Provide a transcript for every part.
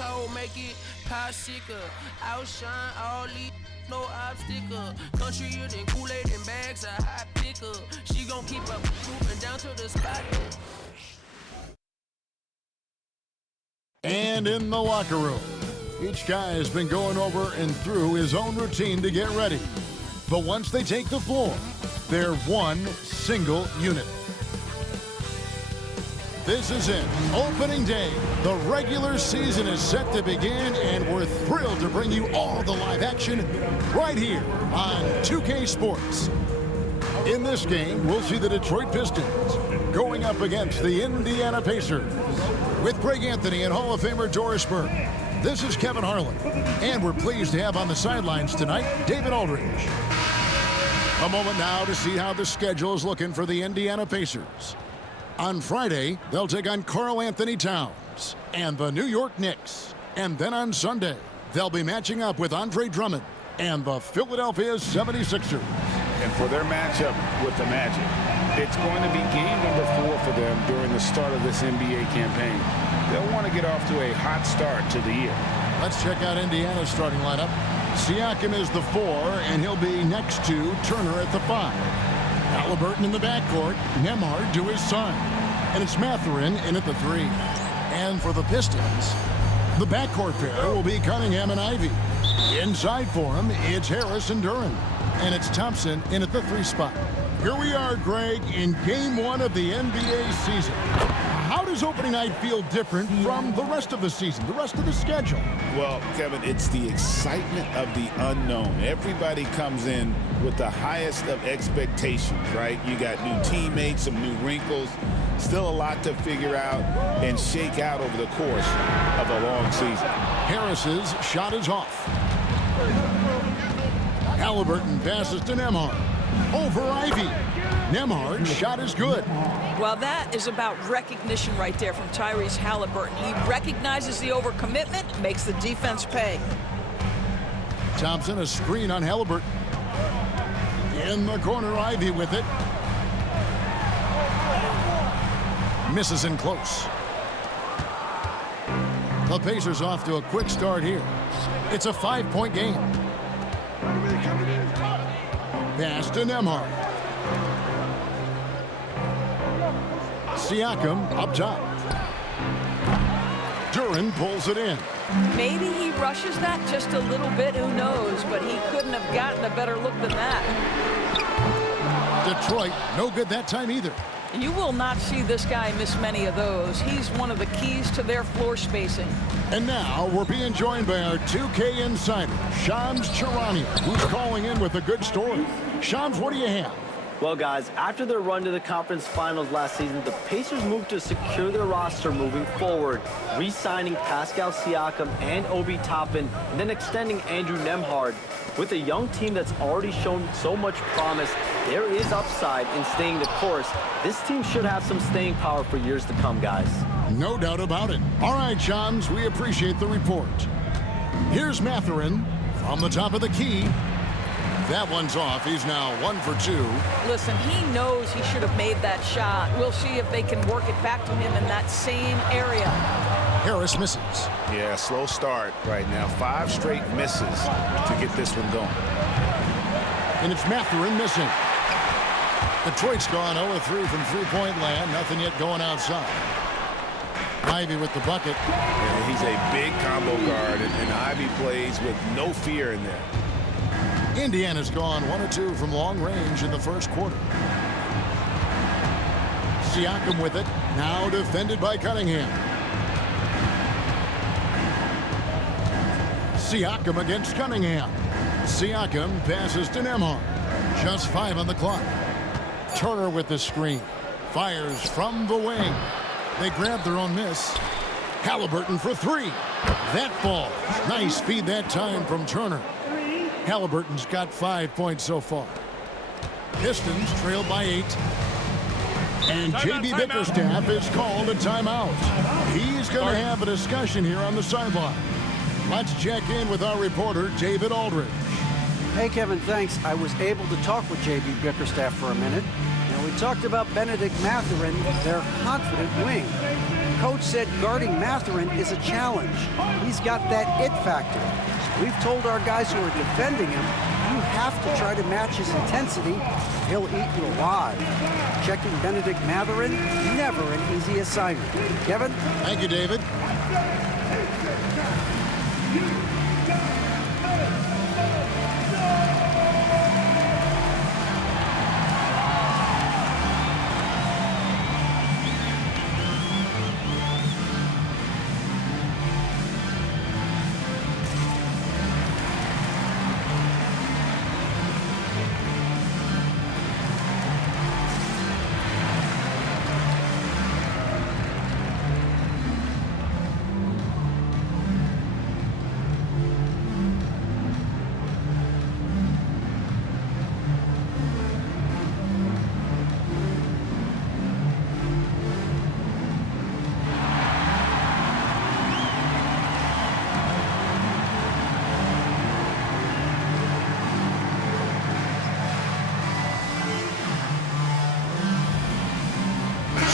cold, make it popsicle. Outshine all these, no obstacle. Country than Kool-Aid and bags of hot pickle. She gon' keep up moving down to the spot. And in the locker room, each guy has been going over and through his own routine to get ready. But once they take the floor, they're one single unit. This is it. Opening day. The regular season is set to begin, and we're thrilled to bring you all the live action right here on 2K Sports. In this game, we'll see the Detroit Pistons going up against the Indiana Pacers. With Greg Anthony and Hall of Famer Doris Burke, this is Kevin Harlan, and we're pleased to have on the sidelines tonight David Aldridge. A moment now to see how the schedule is looking for the Indiana Pacers. On Friday, they'll take on Karl Anthony Towns and the New York Knicks. And then on Sunday, they'll be matching up with Andre Drummond and the Philadelphia 76ers. And for their matchup with the Magic, it's going to be game number 4 for them during the start of this NBA campaign. They'll want to get off to a hot start to the year. Let's check out Indiana's starting lineup. Siakam is the 4, and he'll be next to Turner at the 5. Halliburton in the backcourt, Nembhard to his side. And it's Mathurin in at the 3. And for the Pistons, the backcourt pair will be Cunningham and Ivey. Inside for him, it's Harris and Duren. And it's Thompson in at the 3 spot. Here we are, Greg, in Game 1 of the NBA season. How does opening night feel different from the rest of the season, the rest of the schedule? Well, Kevin, it's the excitement of the unknown. Everybody comes in with the highest of expectations, right? You got new teammates, some new wrinkles, still a lot to figure out and shake out over the course of a long season. Harris's shot is off. Halliburton passes to Nembhard. Over Ivey. Nembhard's shot is good. Well, that is about recognition right there from Tyrese Halliburton. He recognizes the overcommitment, makes the defense pay. Thompson, a screen on Halliburton. In the corner, Ivey with it. Misses in close. The Pacers off to a quick start here. It's a 5-point game. Pass to Nembhard. Siakam up top. Duren pulls it in. Maybe he rushes that just a little bit, who knows, but he couldn't have gotten a better look than that. Detroit, no good that time either. You will not see this guy miss many of those. He's one of the keys to their floor spacing. And now we're being joined by our 2K insider, Shams Charania, who's calling in with a good story. Shams, what do you have? Well, guys, after their run to the conference finals last season, the Pacers moved to secure their roster moving forward, re-signing Pascal Siakam and Obi Toppin, and then extending Andrew Nembhard. With a young team that's already shown so much promise, there is upside in staying the course. This team should have some staying power for years to come, guys. No doubt about it. All right, Shams, we appreciate the report. Here's Mathurin from the top of the key. That one's off. He's now 1 for 2. Listen, he knows he should have made that shot. We'll see if they can work it back to him in that same area. Harris misses. Yeah, slow start right now. 5 straight misses to get this one going. And it's Mathurin missing. Detroit's gone 0-3 from three-point land. Nothing yet going outside. Ivey with the bucket. Yeah, he's a big combo guard, and Ivey plays with no fear in there. Indiana's gone 1 or 2 from long range in the first quarter. Siakam with it. Now defended by Cunningham. Siakam against Cunningham. Siakam passes to Nembhard. Just 5 on the clock. Turner with the screen. Fires from the wing. They grab their own miss. Halliburton for 3. That falls. Nice feed that time from Turner. Halliburton's got 5 points so far. Pistons trail by 8. And J.B. Bickerstaff is called a timeout. He's going to have a discussion here on the sideline. Let's check in with our reporter, David Aldridge. Hey, Kevin, thanks. I was able to talk with J.B. Bickerstaff for a minute. And we talked about Benedict Mathurin, their confident wing. coach said guarding Mathurin is a challenge. He's got that it factor. We've told our guys who are defending him, you have to try to match his intensity. He'll eat you alive. Checking Benedict Mathurin, never an easy assignment. Kevin? Thank you, David.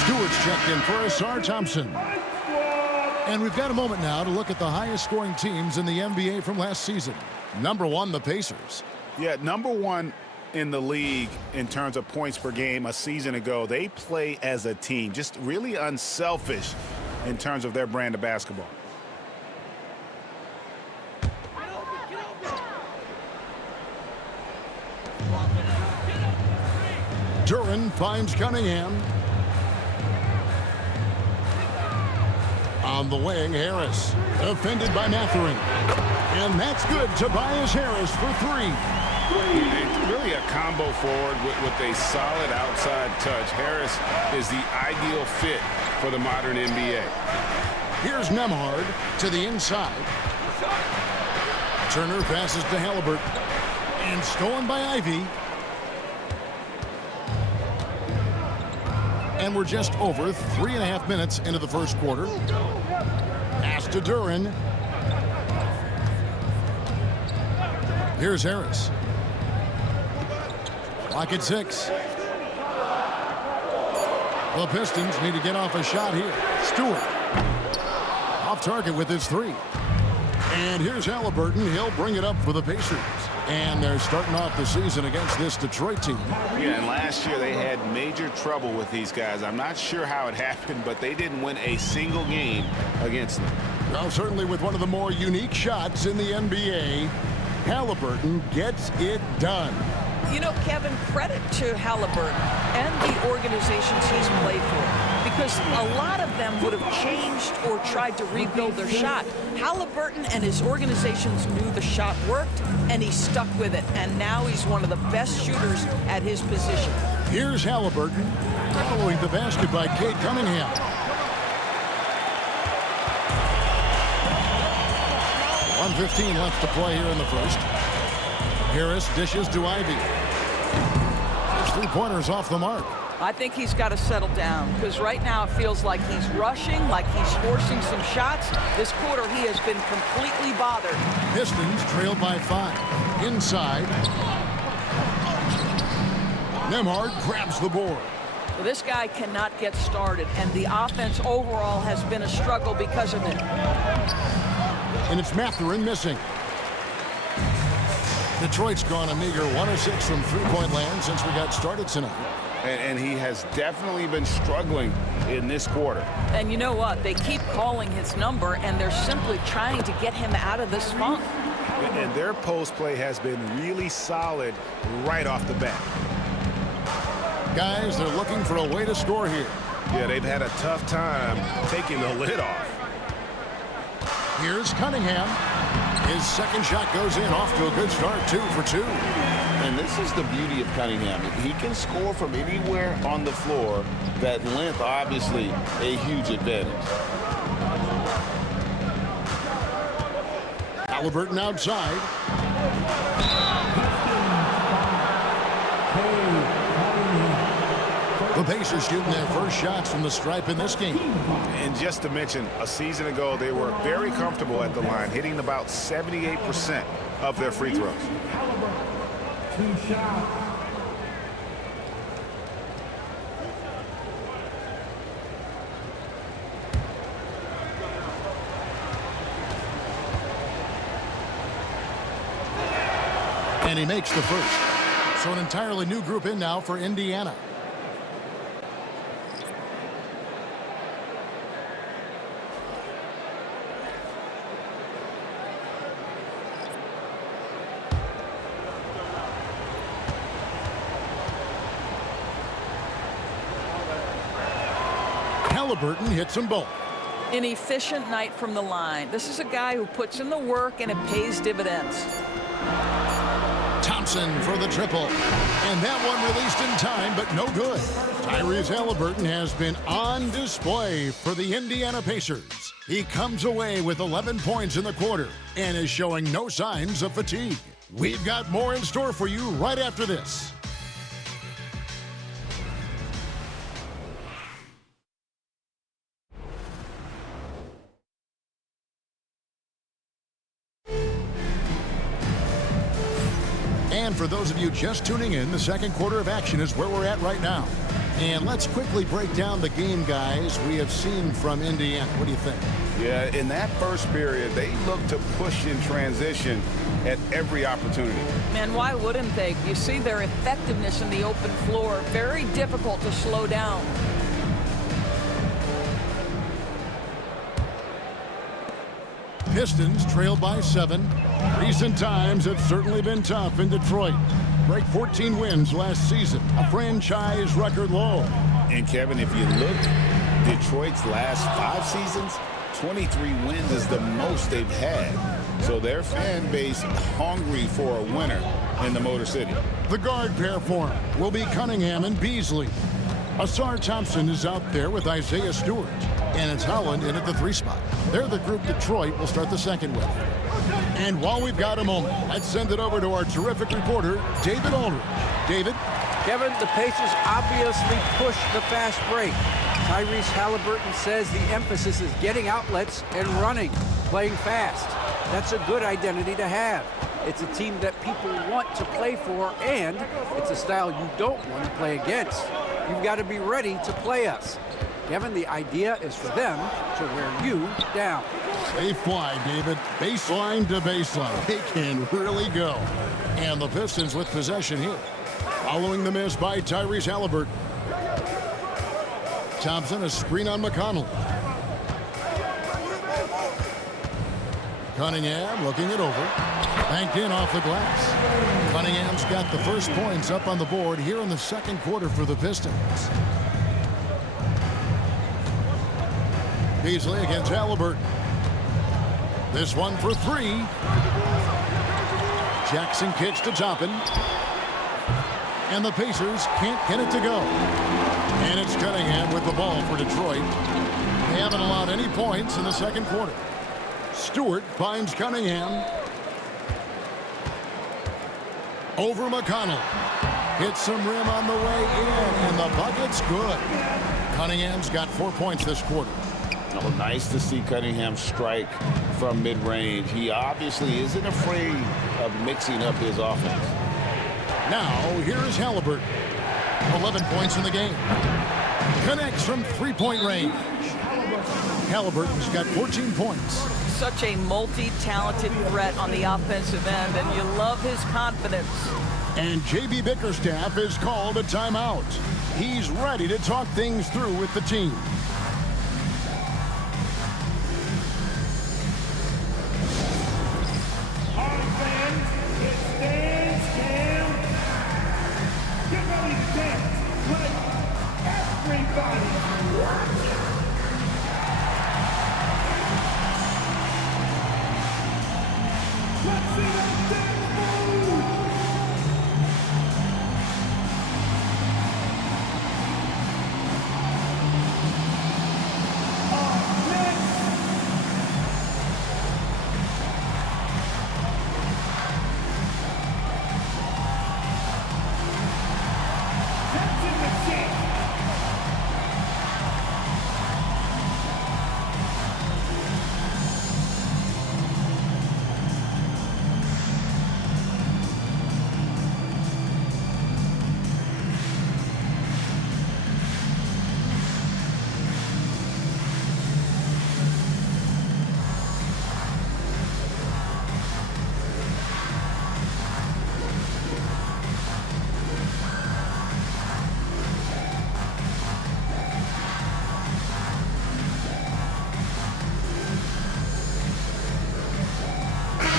Stewart's checked in for Asar Thompson. And we've got a moment now to look at the highest scoring teams in the NBA from last season. Number 1, the Pacers. Yeah, number 1 in the league in terms of points per game a season ago. They play as a team, just really unselfish in terms of their brand of basketball. Duran finds Cunningham. On the wing, Harris. Defended by Mathurin. And that's good. Tobias Harris for 3. Really a combo forward with a solid outside touch. Harris is the ideal fit for the modern NBA. Here's Nembhard to the inside. Turner passes to Halliburton. And stolen by Ivy. And we're just over 3.5 minutes into the first quarter. Pass to Duran. Here's Harris. Clock at 6. The Pistons need to get off a shot here. Stewart. Off target with his 3. And here's Halliburton. He'll bring it up for the Pacers. And they're starting off the season against this Detroit team. Yeah, and last year they had major trouble with these guys. I'm not sure how it happened, but they didn't win a single game against them. Well, certainly with one of the more unique shots in the NBA, Halliburton gets it done. You know, Kevin, credit to Halliburton and the organizations he's played for, because a lot of them would have changed or tried to rebuild their shot. Halliburton and his organizations knew the shot worked, and he stuck with it. And now he's one of the best shooters at his position. Here's Halliburton following the basket by Cade Cunningham. .115 left to play here in the first. Harris dishes to Ivy. His 3-pointers off the mark. I think he's got to settle down, because right now it feels like he's rushing, like he's forcing some shots. This quarter he has been completely bothered. Pistons trailed by 5. Inside. Nembhard grabs the board. Well, this guy cannot get started, and the offense overall has been a struggle because of it. And it's Mathurin missing. Detroit's gone a meager 1 of 6 from three-point land since we got started tonight. And he has definitely been struggling in this quarter. And you know what? They keep calling his number, and they're simply trying to get him out of this funk. And their post play has been really solid right off the bat. Guys, they're looking for a way to score here. Yeah, they've had a tough time taking the lid off. Here's Cunningham. His second shot goes in, off to a good start, 2 for 2. And this is the beauty of Cunningham. He can score from anywhere on the floor. That length, obviously, a huge advantage. Halliburton outside. The Pacers shooting their first shots from the stripe in this game. And just to mention, a season ago, they were very comfortable at the line, hitting about 78% of their free throws. 2 shots. And he makes the first. So an entirely new group in now for Indiana. Halliburton hits them both. An efficient night from the line. This is a guy who puts in the work and it pays dividends. Thompson for the triple. And that one released in time, but no good. Tyrese Halliburton has been on display for the Indiana Pacers. He comes away with 11 points in the quarter and is showing no signs of fatigue. We've got more in store for you right after this. And for those of you just tuning in, the second quarter of action is where we're at right now. And let's quickly break down the game, guys, we have seen from Indiana. What do you think? Yeah, in that first period, they looked to push in transition at every opportunity. Man, why wouldn't they? You see their effectiveness in the open floor. Very difficult to slow down. Pistons trailed by 7. Recent times have certainly been tough in Detroit. Break 14 wins last season, a franchise record low. And Kevin, if you look, Detroit's last 5 seasons, 23 wins is the most they've had. So their fan base hungry for a winner in the Motor City. The guard pair for him will be Cunningham and Beasley. Asar Thompson is out there with Isaiah Stewart. And it's Holland in at the 3 spot. They're the group Detroit will start the second with. And while we've got a moment, let's send it over to our terrific reporter, David Aldridge. David? Kevin, the Pacers obviously pushed the fast break. Tyrese Halliburton says the emphasis is getting outlets and running, playing fast. That's a good identity to have. It's a team that people want to play for, and it's a style you don't want to play against. You've got to be ready to play us. Kevin, the idea is for them to wear you down. They fly, David. Baseline to baseline. They can really go. And the Pistons with possession here. Following the miss by Tyrese Halliburton. Thompson, a screen on McConnell. Cunningham looking it over. Banked in off the glass. Cunningham's got the first points up on the board here in the second quarter for the Pistons. Beasley against Halliburton. This one for 3. Jackson kicks to Toppin. And the Pacers can't get it to go. And it's Cunningham with the ball for Detroit. They haven't allowed any points in the second quarter. Stewart finds Cunningham. Over McConnell. Hits some rim on the way in, and the bucket's good. Cunningham's got 4 points this quarter. Oh, nice to see Cunningham strike from mid-range. He obviously isn't afraid of mixing up his offense. Now, here is Halliburton. 11 points in the game. Connects from three-point range. Halliburton's got 14 points. Such a multi-talented threat on the offensive end, and you love his confidence. And J.B. Bickerstaff is called a timeout. He's ready to talk things through with the team.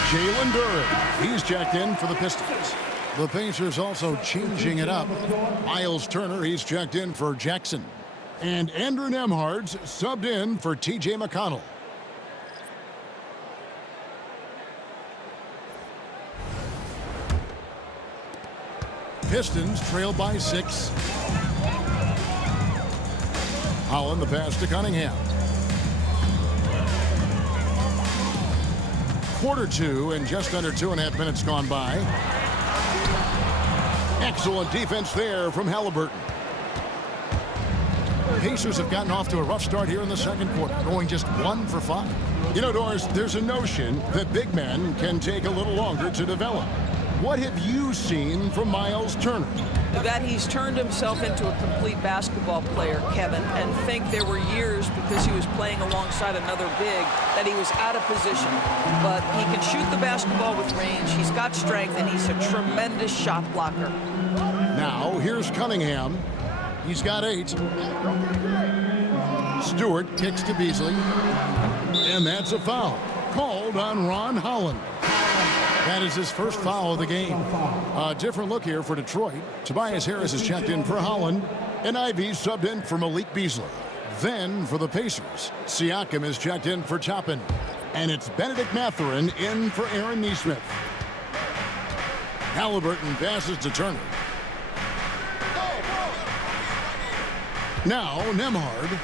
Jalen Duren, he's checked in for the Pistons. The Pacers also changing it up. Miles Turner, he's checked in for Jackson. And Andrew Nembhard's subbed in for T.J. McConnell. Pistons trail by 6. Holland, the pass to Cunningham. Quarter 2 and just under 2.5 minutes gone by. Excellent defense there from Halliburton. Pacers have gotten off to a rough start here in the second quarter, going just 1 for 5. You know, Doris, there's a notion that big men can take a little longer to develop. What have you seen from Miles Turner? That he's turned himself into a complete basketball player, Kevin, and think there were years because he was playing alongside another big that he was out of position. But he can shoot the basketball with range, he's got strength, and he's a tremendous shot blocker. Now, here's Cunningham. He's got 8. Stewart kicks to Beasley. And that's a foul called on Ron Holland. That is his first foul of the game. A different look here for Detroit. Tobias Harris is checked in for Holland. And Ivey subbed in for Malik Beasley. Then for the Pacers, Siakam is checked in for Toppin. And it's Benedict Mathurin in for Aaron Nesmith. Halliburton passes to Turner. Now Nembhard.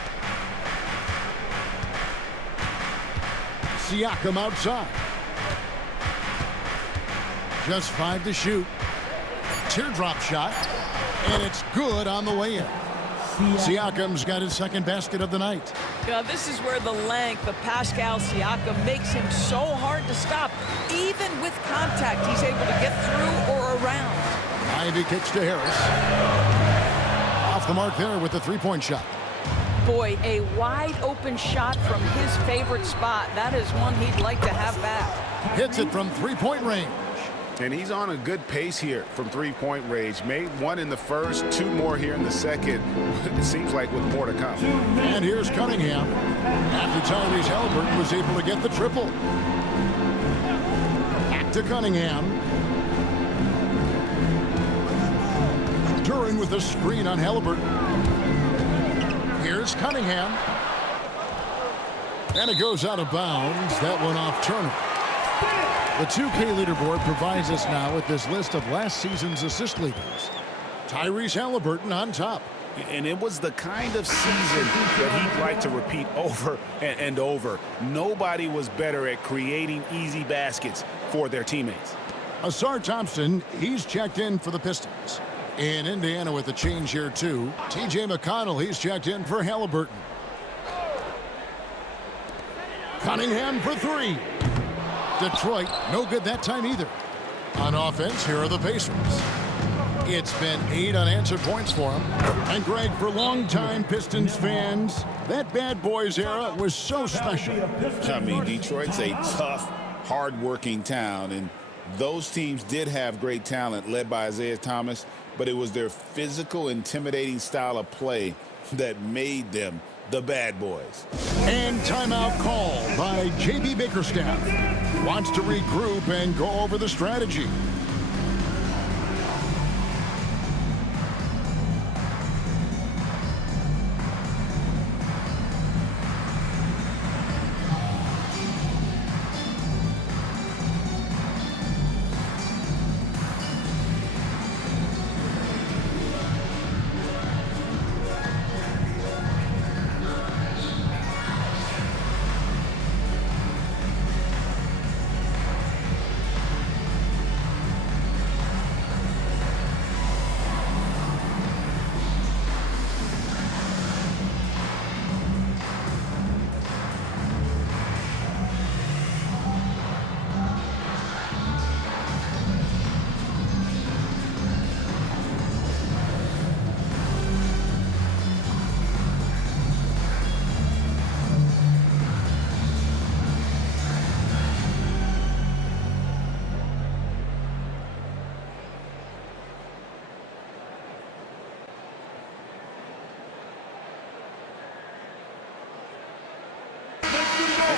Siakam outside. Just 5 to shoot. Teardrop shot. And it's good on the way in. Siakam's got his second basket of the night. This is where the length of Pascal Siakam makes him so hard to stop. Even with contact, he's able to get through or around. Ivey kicks to Harris. Off the mark there with the three-point shot. Boy, a wide open shot from his favorite spot. That is one he'd like to have back. Hits it from three-point range. And he's on a good pace here from three-point range. Made 1 in the first, 2 more here in the second. It seems like with more to come. And here's Cunningham. After Tyrese Halliburton was able to get the triple. Back to Cunningham. Duren with the screen on Halliburton. Here's Cunningham. And it goes out of bounds. That one off Turner. The 2K leaderboard provides us now with this list of last season's assist leaders. Tyrese Halliburton on top. And it was the kind of season that he'd like to repeat over and over. Nobody was better at creating easy baskets for their teammates. Asar Thompson, he's checked in for the Pistons. In Indiana with a change here too. T.J. McConnell, he's checked in for Halliburton. Cunningham for 3. Detroit, no good that time either. On offense, here are the Pacers. It's been 8 unanswered points for them. And Greg, for longtime Pistons fans, that bad boys era was so special. I mean, Detroit's a tough, hard-working town, and those teams did have great talent led by Isaiah Thomas, but it was their physical, intimidating style of play that made them the bad boys. And timeout call by J.B. Bickerstaff. Wants to regroup and go over the strategy.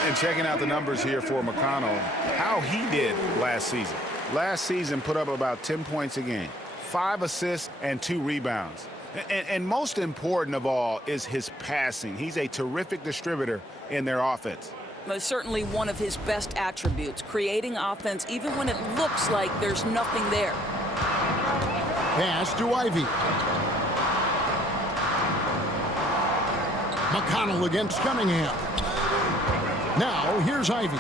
And checking out the numbers here for McConnell, how he did last season. Last season put up about 10 points a game, 5 assists and 2 rebounds. And most important of all is his passing. He's a terrific distributor in their offense. Certainly one of his best attributes, creating offense even when it looks like there's nothing there. Pass to Ivy. McConnell against Cunningham. Now, here's Ivy.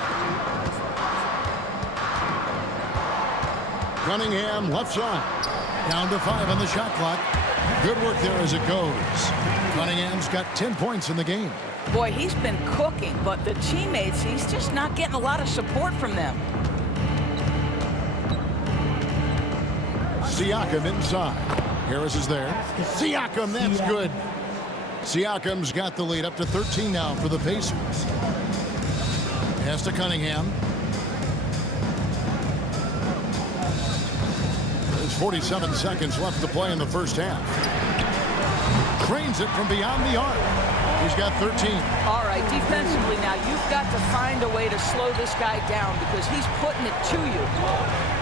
Cunningham left side. Down to 5 on the shot clock. Good work there as it goes. Cunningham's got 10 points in the game. Boy, he's been cooking, but the teammates, he's just not getting a lot of support from them. Siakam inside. Harris is there. Siakam, that's good. Siakam's got the lead up to 13 now for the Pacers. Pass to Cunningham. There's 47 seconds left to play in the first half. Trains it from beyond the arc. He's got 13. All right, defensively now, you've got to find a way to slow this guy down because he's putting it to you.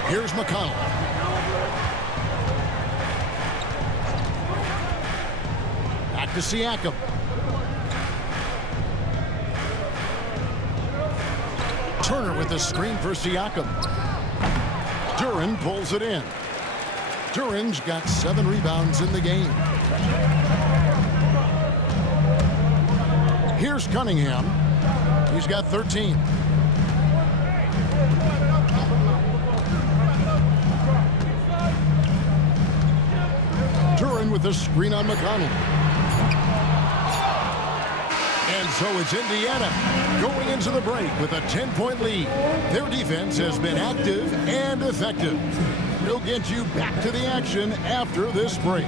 Here's McConnell. Back to Siakam. Turner with the screen for Siakam. Duran pulls it in. Duran's got 7 rebounds in the game. Here's Cunningham. He's got 13. Duran with the screen on McConnell. And so it's Indiana going into the break with a 10-point lead. Their defense has been active and effective. We'll get you back to the action after this break.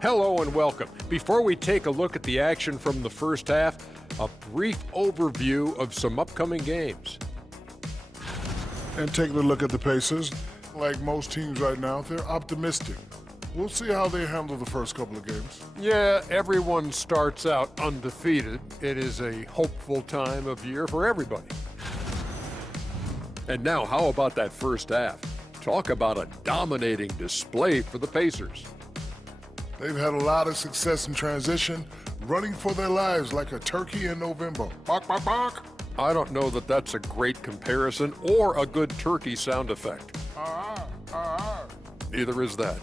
Hello and welcome. Before we take a look at the action from the first half, a brief overview of some upcoming games. And taking a look at the Pacers, like most teams right now, they're optimistic. We'll see how they handle the first couple of games. Yeah, everyone starts out undefeated. It is a hopeful time of year for everybody. And now, how about that first half? Talk about a dominating display for the Pacers. They've had a lot of success in transition, running for their lives like a turkey in November. Bark, bark, bark. I don't know that that's a great comparison or a good turkey sound effect. Neither is that.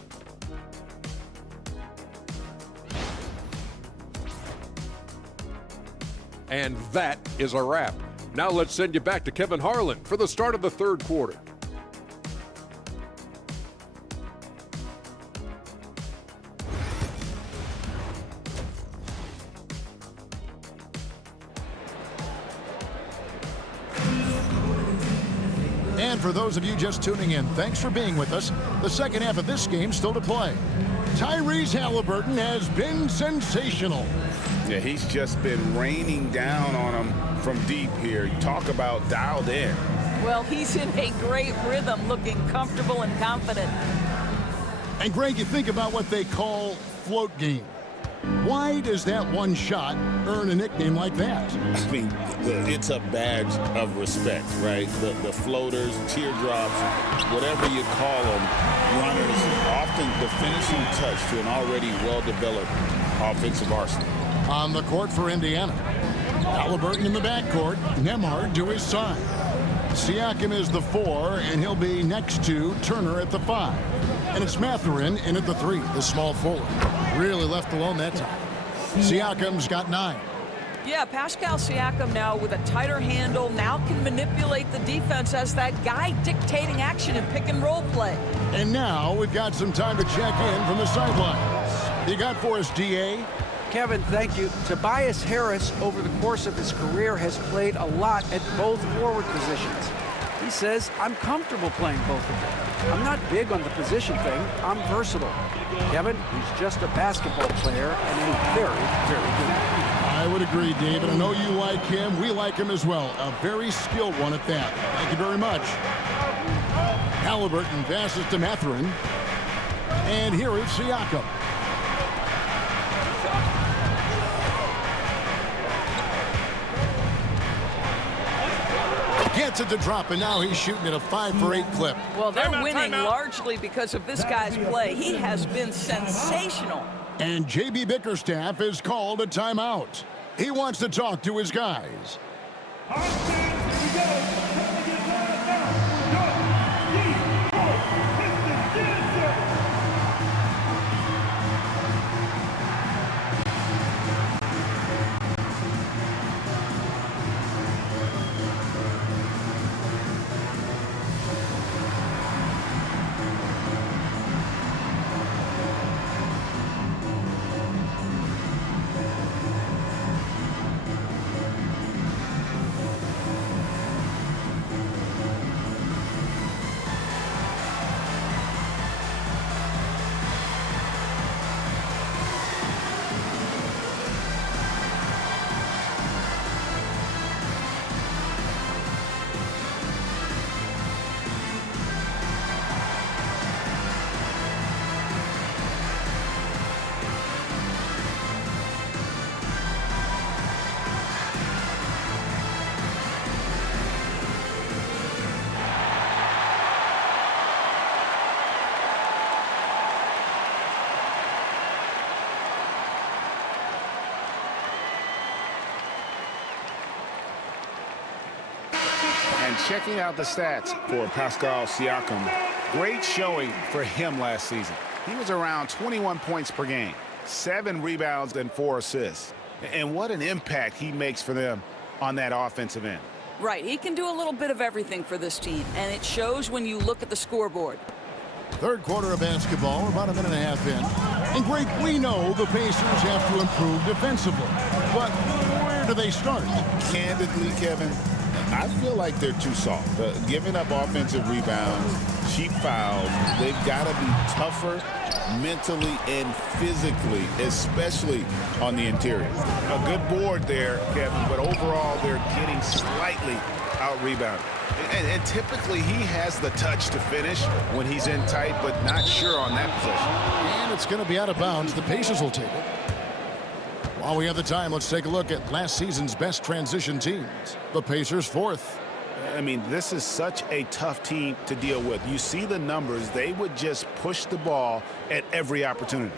And that is a wrap. Now let's send you back to Kevin Harlan for the start of the third quarter. And for those of you just tuning in, thanks for being with us. The second half of this game still to play. Tyrese Halliburton has been sensational. Yeah, he's just been raining down on him from deep here. You talk about dialed in. Well, he's in a great rhythm, looking comfortable and confident. And Greg, you think about what they call float game. Why does that one shot earn a nickname like that? I mean, it's a badge of respect, right? The floaters, teardrops, whatever you call them, runners, often the finishing touch to an already well-developed offensive arsenal. On the court for Indiana. Halliburton in the backcourt, Nembhard to his side. Siakam is the 4, and he'll be next to Turner at the 5. And it's Mathurin in at the 3, the small forward. Really left alone that time. Siakam's got 9. Yeah, Pascal Siakam now with a tighter handle, now can manipulate the defense as that guy dictating action in pick and roll play. And now we've got some time to check in from the sidelines. You got for us, DA? Kevin, thank you. Tobias Harris, over the course of his career, has played a lot at both forward positions. He says, I'm comfortable playing both of them. I'm not big on the position thing. I'm versatile. Kevin, he's just a basketball player and a very, very good one. I would agree, David. I know you like him. We like him as well. A very skilled one at that. Thank you very much. Halliburton passes to Mathurin. And here is Siakam. Gets it to drop, and now he's shooting at a 5-for-8 clip. Well, they're winning largely because of this guy's play. He has been sensational. And J.B. Bickerstaff is called a timeout. He wants to talk to his guys. And checking out the stats for Pascal Siakam, great showing for him last season. He was around 21 points per game, 7 rebounds and 4 assists. And what an impact he makes for them on that offensive end. Right, he can do a little bit of everything for this team, and it shows when you look at the scoreboard. Third quarter of basketball, we're about a minute and a half in. And Greg, we know the Pacers have to improve defensively. But where do they start? Candidly, Kevin, I feel like they're too soft. Giving up offensive rebounds, cheap fouls, they've got to be tougher mentally and physically, especially on the interior. A good board there, Kevin, but overall they're getting slightly out-rebounded. And typically he has the touch to finish when he's in tight, but not sure on that possession. And it's going to be out of bounds. The Pacers will take it. While we have the time, let's take a look at last season's best transition teams. The Pacers fourth. I mean, this is such a tough team to deal with. You see the numbers. They would just push the ball at every opportunity.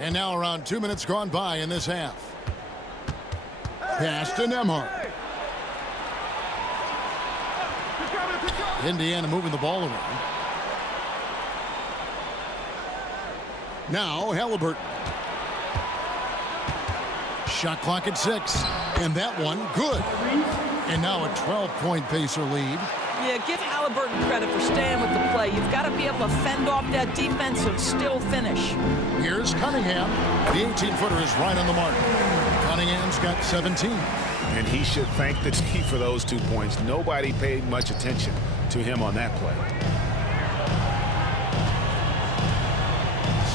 And now around 2 minutes gone by in this half. Pass to Nembhard. Indiana moving the ball around. Now Halliburton. Shot clock at 6. And that one good. And now a 12-point Pacer lead. Yeah, give Halliburton credit for staying with the play. You've got to be able to fend off that defense and still finish. Here's Cunningham. The 18-footer is right on the mark. Cunningham's got 17. And he should thank the team for those 2 points. Nobody paid much attention to him on that play.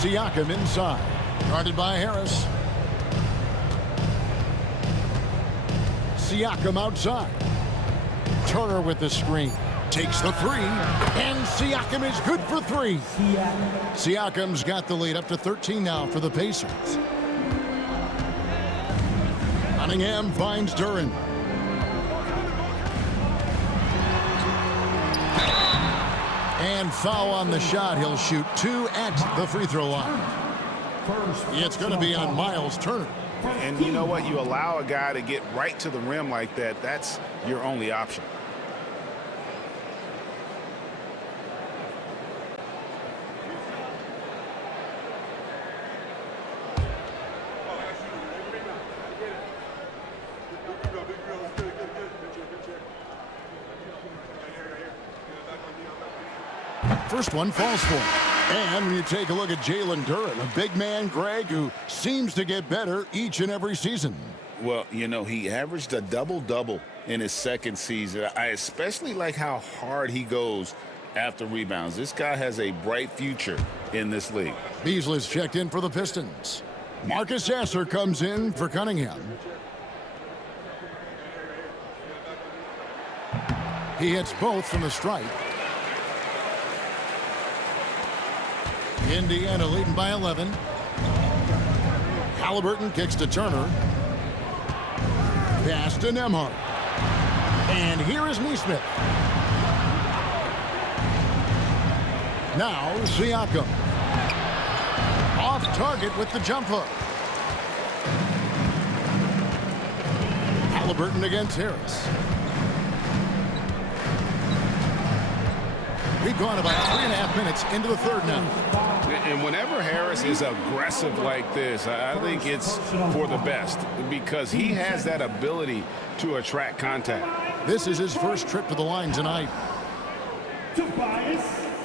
Siakam inside. Guarded by Harris. Siakam outside. Turner with the screen. Takes the 3. And Siakam is good for 3. Siakam's got the lead up to 13 now for the Pacers. Cunningham finds Duren. And foul on the shot. He'll shoot 2 at the free throw line. It's going to be on Miles Turner. And you know what? You allow a guy to get right to the rim like that. That's your only option. first one falls for him. And when you take a look at Jalen Duren, a big man, Greg, who seems to get better each and every season. Well, you know, he averaged a double-double in his second season. I especially like how hard he goes after rebounds. This guy has a bright future in this league. Beasley's checked in for the Pistons. Marcus Sasser comes in for Cunningham. He hits both from the stripe. Indiana leading by 11. Halliburton kicks to Turner. Pass to Nembhard. And here is Nesmith. Now Siakam. Off target with the jump hook. Halliburton against Harris. We've gone about 3.5 minutes into the third now. And whenever Harris is aggressive like this, I think it's for the best because he has that ability to attract contact. This is his first trip to the line tonight. Tobias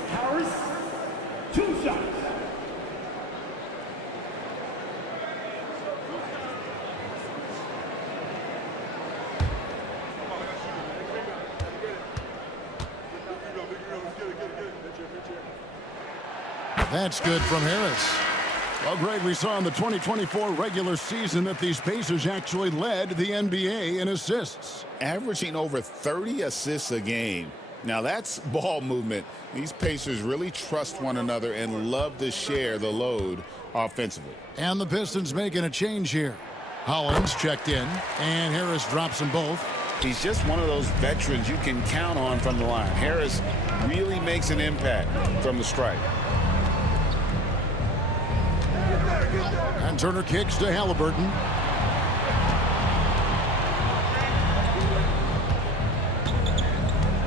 Harris, 2 shots. That's good from Harris. Well, Greg, we saw in the 2024 regular season that these Pacers actually led the NBA in assists. Averaging over 30 assists a game. Now, that's ball movement. These Pacers really trust one another and love to share the load offensively. And the Pistons making a change here. Hollins checked in, and Harris drops them both. He's just one of those veterans you can count on from the line. Harris really makes an impact from the stripe. And Turner kicks to Halliburton.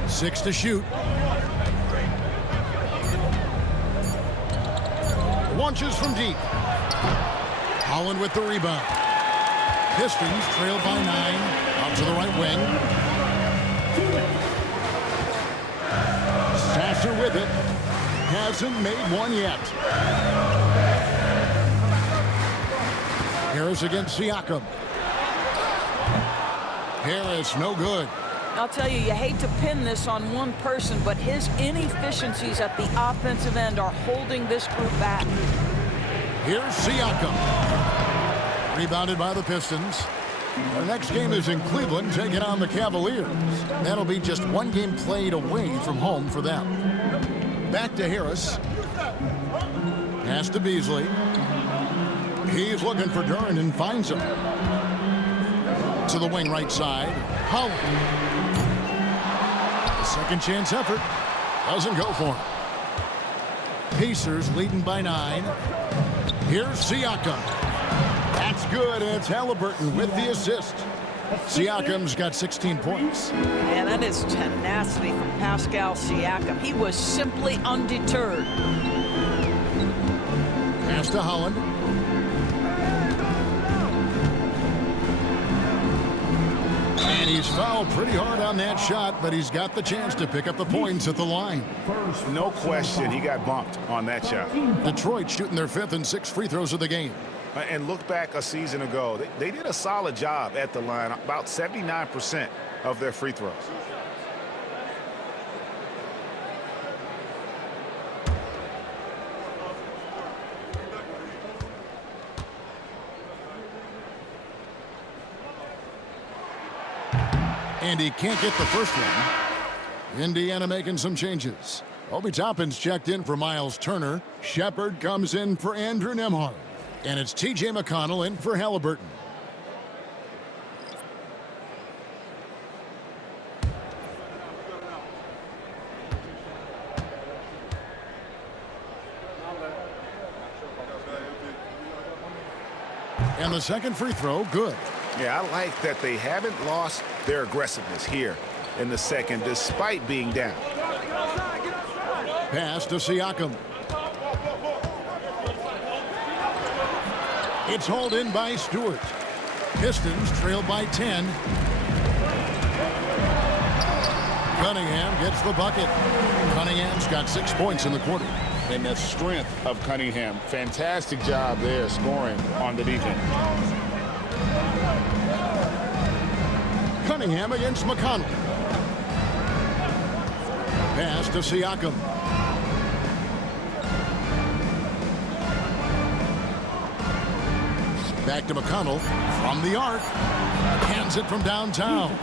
Six to shoot. Launches from deep. Holland with the rebound. Pistons trail by 9. Out to the right wing. Sasser with it. Hasn't made one yet. Harris against Siakam. Harris, no good. I'll tell you, you hate to pin this on one person, but his inefficiencies at the offensive end are holding this group back. Here's Siakam. Rebounded by the Pistons. The next game is in Cleveland, taking on the Cavaliers. That'll be just one game played away from home for them. Back to Harris. Pass to Beasley. He's looking for Duren and finds him. To the wing right side. Holland. The second chance effort doesn't go for him. Pacers leading by 9. Here's Siakam. That's good, and it's Halliburton with the assist. Siakam's got 16 points. And that is tenacity from Pascal Siakam. He was simply undeterred. Pass to Holland. And he's fouled pretty hard on that shot, but he's got the chance to pick up the points at the line. No question, he got bumped on that shot. Detroit shooting their 5th and 6th free throws of the game. And look back a season ago, they did a solid job at the line, about 79% of their free throws. And he can't get the first one. Indiana making some changes. Obi Toppin's checked in for Miles Turner. Shepard comes in for Andrew Nembhard. And it's T.J. McConnell in for Halliburton. And the second free throw, good. Yeah, I like that they haven't lost their aggressiveness here in the second, despite being down. Pass to Siakam. It's hauled in by Stewart. Pistons trail by 10. Cunningham gets the bucket. Cunningham's got 6 points in the quarter. And the strength of Cunningham. Fantastic job there scoring on the defense. Cunningham against McConnell. Pass to Siakam. Back to McConnell from the arc. Hands it from downtown.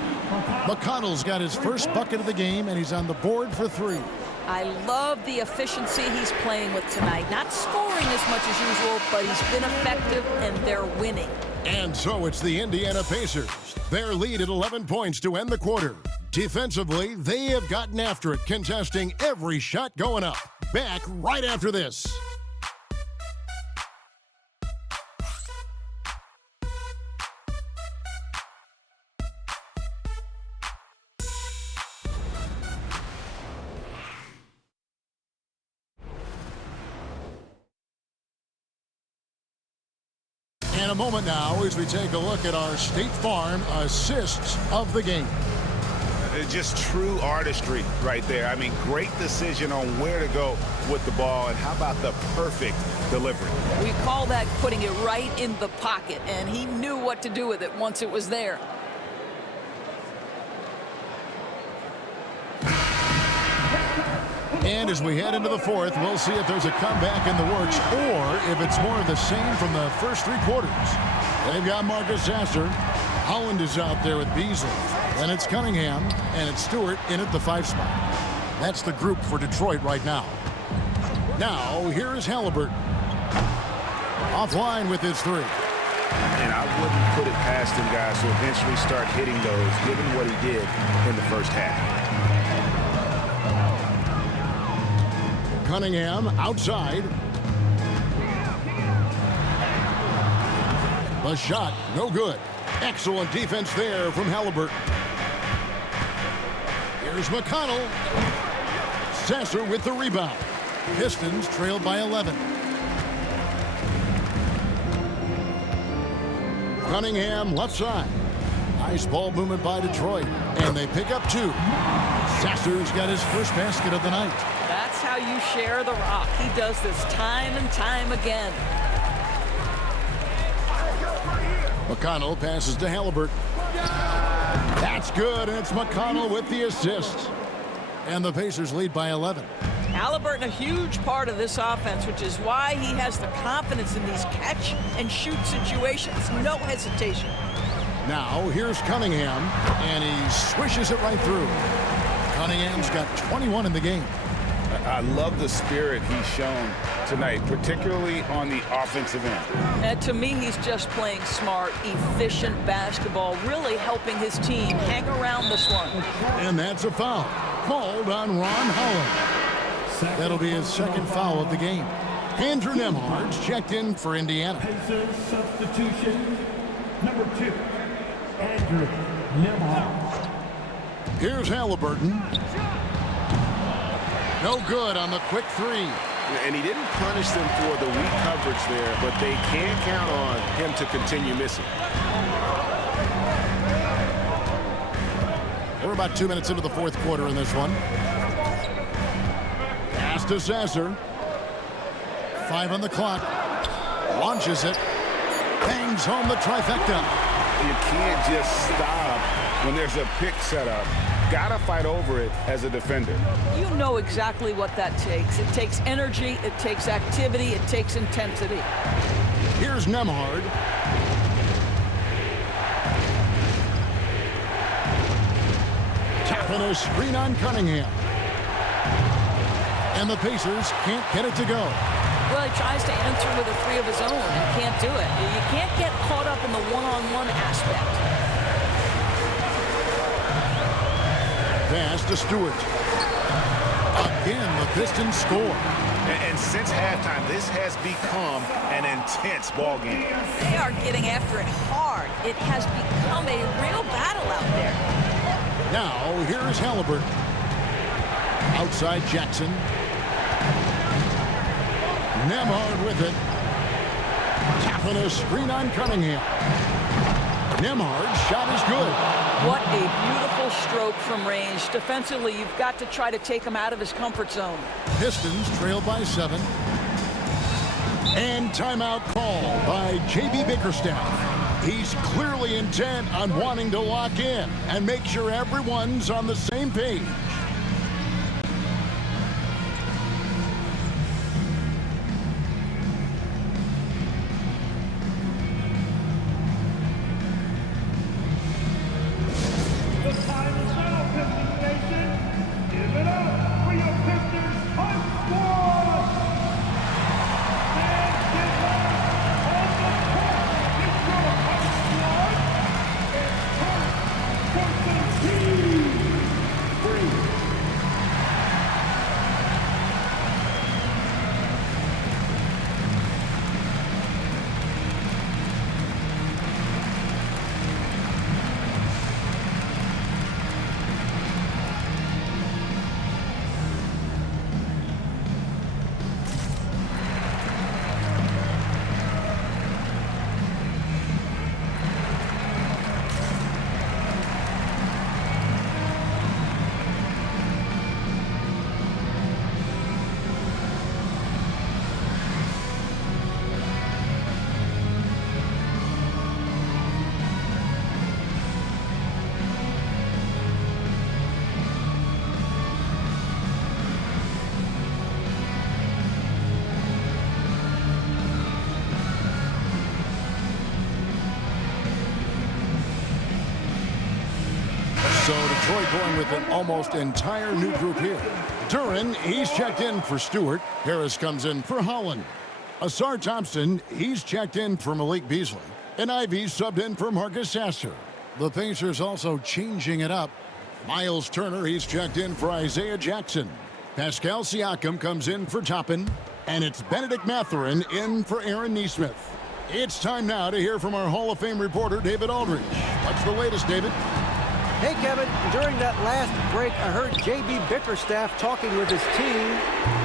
McConnell's got his first bucket of the game, and he's on the board for 3. I love the efficiency he's playing with tonight. Not scoring as much as usual, but he's been effective, and they're winning. And so it's the Indiana Pacers. Their lead at 11 points to end the quarter. Defensively, they have gotten after it, contesting every shot going up. Back right after this. And a moment now as we take a look at our State Farm assists of the game. It's just true artistry right there. I mean, great decision on where to go with the ball, and how about the perfect delivery? We call that putting it right in the pocket, and he knew what to do with it once it was there. And as we head into the fourth, we'll see if there's a comeback in the works or if it's more of the same from the first 3 quarters. They've got Marcus Sasser. Holland is out there with Beasley. Then it's Cunningham, and it's Stewart in at the 5 spot. That's the group for Detroit right now. Now, here is Halliburton. Offline with his 3. And I wouldn't put it past him, guys, to eventually start hitting those, given what he did in the first half. Cunningham outside. The shot, no good. Excellent defense there from Halliburton. Here's McConnell. Sasser with the rebound. Pistons trailed by 11. Cunningham left side. Nice ball movement by Detroit. And they pick up 2. Sasser's got his first basket of the night. That's how you share the rock. He does this time and time again. McConnell passes to Halliburton. That's good, and it's McConnell with the assist. And the Pacers lead by 11. Halliburton, a huge part of this offense, which is why he has the confidence in these catch-and-shoot situations. No hesitation. Now, here's Cunningham, and he swishes it right through. Cunningham's got 21 in the game. I love the spirit he's shown tonight, particularly on the offensive end. To me, he's just playing smart, efficient basketball, really helping his team hang around this one. And that's a foul called on Ron Holland. That'll be his second foul of the game. Andrew Nembhard's checked in for Indiana. Pacers substitution number 2, Andrew Nembhard. Here's Halliburton. No good on the quick 3. And he didn't punish them for the weak coverage there, but they can't count on him to continue missing. We're about 2 minutes into the fourth quarter in this one. Pass to Sasser. 5 on the clock. Launches it. Bangs home the trifecta. You can't just stop when there's a pick set up. Gotta fight over it as a defender. You know exactly what that takes. It takes energy, it takes activity, it takes intensity. Here's Nembhard. Tapping a screen on Cunningham. And the Pacers can't get it to go. Well, he tries to answer with a 3 of his own and can't do it. You can't get caught up in the one-on-one aspect. Pass to Stewart. Again, the Pistons score. And since halftime, this has become an intense ball game. They are getting after it hard. It has become a real battle out there. Now, here's Halliburton. Outside Jackson. Nembhard with it. Tapping a screen on Cunningham. Nembhard's shot is good. What a beautiful stroke from range. Defensively, you've got to try to take him out of his comfort zone. Pistons trail by 7. And timeout call by J.B. Bickerstaff. He's clearly intent on wanting to lock in and make sure everyone's on the same page. The time is now, Pistons Nation. Give it up for your Pistons Hunt Squad. And get back on the court. It's your Hunt Squad. It's time for some team. So Detroit going with an almost entire new group here. Duran, he's checked in for Stewart. Harris comes in for Holland. Asar Thompson, he's checked in for Malik Beasley. And Ivy subbed in for Marcus Sasser. The Pacers also changing it up. Miles Turner, he's checked in for Isaiah Jackson. Pascal Siakam comes in for Toppin. And it's Benedict Mathurin in for Aaron Nesmith. It's time now to hear from our Hall of Fame reporter, David Aldridge. What's the latest, David? Hey, Kevin, during that last break, I heard J.B. Bickerstaff talking with his team.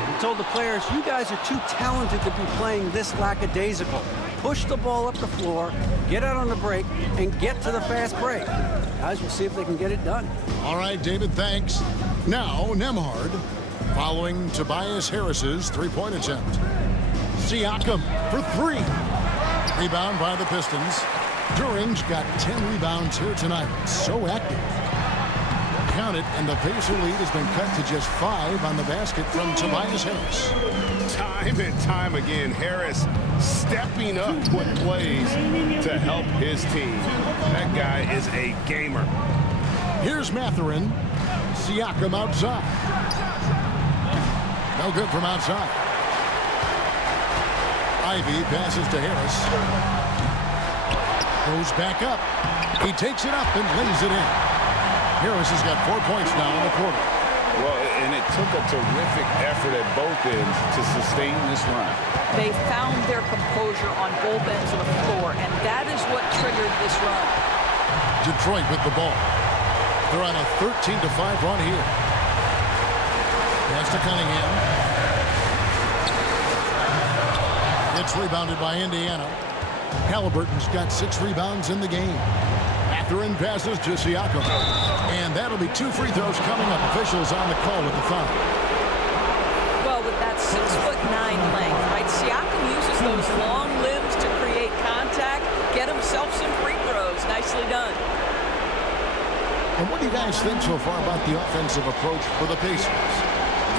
He told the players, you guys are too talented to be playing this lackadaisical. Push the ball up the floor, get out on the break, and get to the fast break. Guys, we'll see if they can get it done. All right, David, thanks. Now, Nembhard, following Tobias Harris's three-point attempt. Siakam for 3. Rebound by the Pistons. Duran's got 10 rebounds here tonight. So active. Count it, and the Pacer lead has been cut to just 5 on the basket from Tobias Harris. Time and time again, Harris stepping up with plays to help his team. That guy is a gamer. Here's Mathurin. Siakam outside. No good from outside. Ivy passes to Harris. Goes back up. He takes it up and lays it in. Harris has got 4 points now in the quarter. Well, and it took a terrific effort at both ends to sustain this run. They found their composure on both ends of the floor, and that is what triggered this run. Detroit with the ball. They're on a 13-5 run here. Pass to Cunningham. It's rebounded by Indiana. Halliburton's got 6 rebounds in the game. Mathurin passes to Siakam. And that'll be 2 free throws coming up. Officials on the call with the foul. Well, with that 6'9" length, right? Siakam uses those long limbs to create contact, get himself some free throws. Nicely done. And what do you guys think so far about the offensive approach for the Pacers?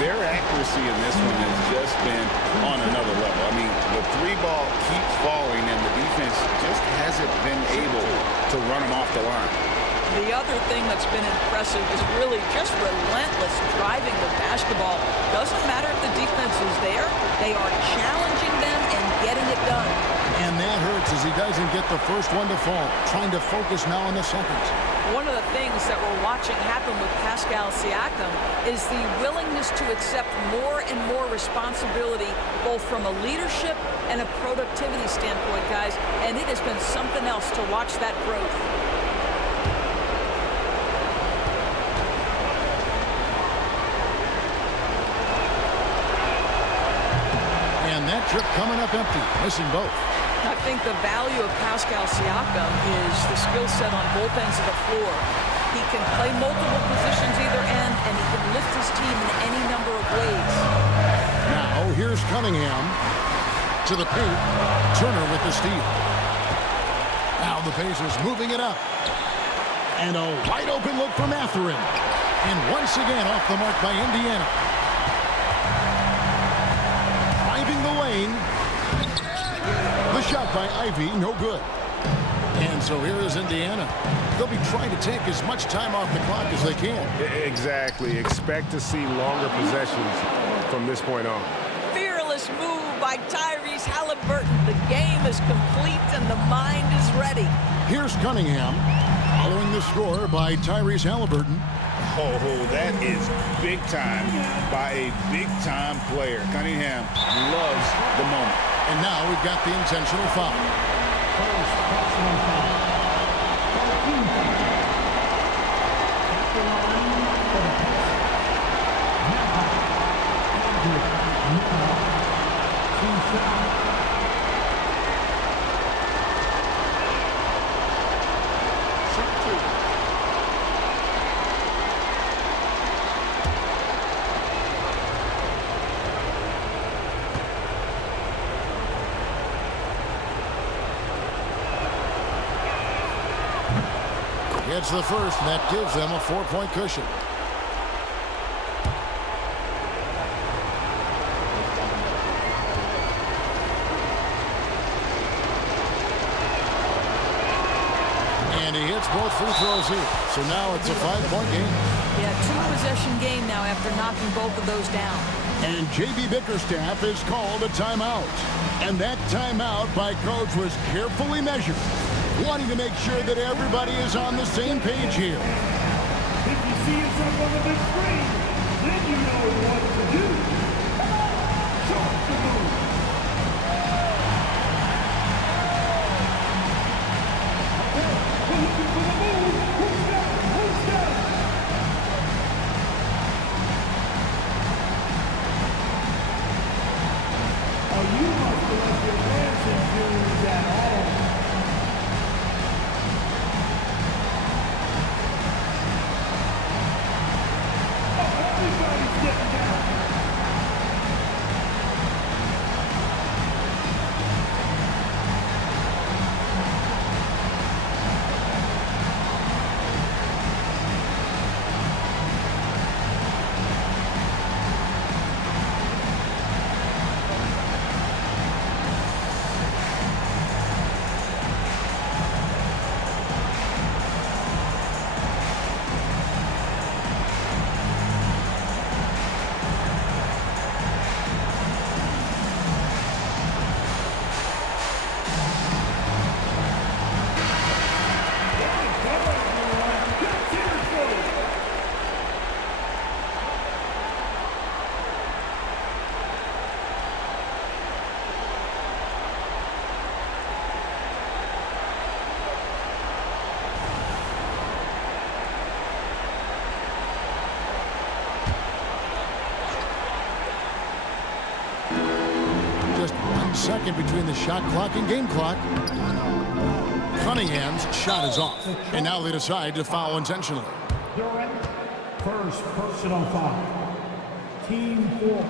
Their accuracy in this one has just been on another level. I mean, the 3-ball keeps falling, and the defense just hasn't been able to run them off the line. The other thing that's been impressive is really just relentless driving the basketball. Doesn't matter if the defense is there, they are challenging them and getting it done. And that hurts as he doesn't get the first one to fall. Trying to focus now on the second. One of the things that we're watching happen with Pascal Siakam is the willingness to accept more and more responsibility, both from a leadership and a productivity standpoint, guys. And it has been something else to watch that growth. And that trip coming up empty, missing both. I think the value of Pascal Siakam is the skill set on both ends of the floor. He can play multiple positions either end, and he can lift his team in any number of ways. Now, here's Cunningham to the paint. Turner with the steal. Now the Pacers moving it up. And a wide open look for Mathurin. And once again off the mark by Indiana. Driving the lane. The shot by Ivy, no good. And so here is Indiana. They'll be trying to take as much time off the clock as they can. Exactly. Expect to see longer possessions from this point on. Fearless move by Tyrese Halliburton. The game is complete and the mind is ready. Here's Cunningham, following the score by Tyrese Halliburton. Oh, that is big time by a big-time player. Cunningham loves the moment. And now we've got the intentional foul. First personal foul. 13 foul. At the line for the Pistons. Now, 2 shots. Gets the first, and that gives them a 4-point cushion. And he hits both free throws here. So now it's a 5-point game. Yeah, 2-possession game now after knocking both of those down. And J.B. Bickerstaff has called a timeout. And that timeout by coach was carefully measured, wanting to make sure that everybody is on the same page here. If you see yourself on the big screen, then you know what to do. Come on, show us the move. Okay, we're looking for the move. Who's got it? Who's got it? Oh, you must have left your dancing shoes at home. Everybody's getting down. Second between the shot clock and game clock. Cunningham's shot is off. And now they decide to foul intentionally. Durant, first personal foul. Team 4.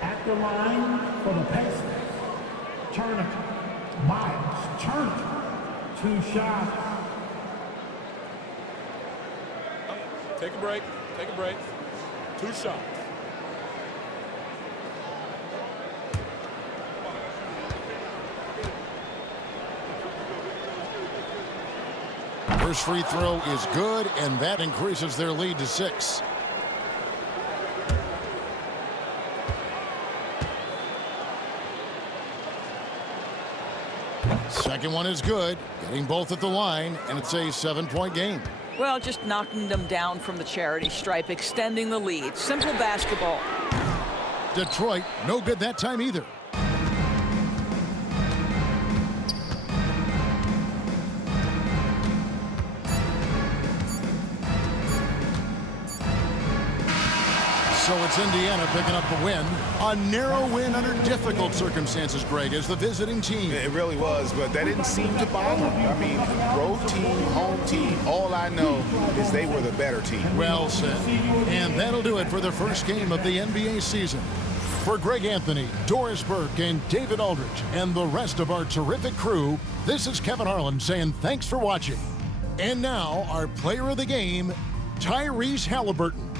At the line for the Pistons. Turner. Miles Turner. 2 shots. Take a break. Take a break. 2 shots. First free throw is good, and that increases their lead to 6. Second one is good, getting both at the line, and it's a 7-point game. Well, just knocking them down from the charity stripe, extending the lead. Simple basketball. Detroit, no good that time either. So it's Indiana picking up the win. A narrow win under difficult circumstances, Greg, as the visiting team. It really was, but that didn't seem to bother them. I mean, road team, home team, all I know is they were the better team. Well said. And that'll do it for the first game of the NBA season. For Greg Anthony, Doris Burke, and David Aldridge, and the rest of our terrific crew, this is Kevin Harlan saying thanks for watching. And now, our player of the game, Tyrese Halliburton.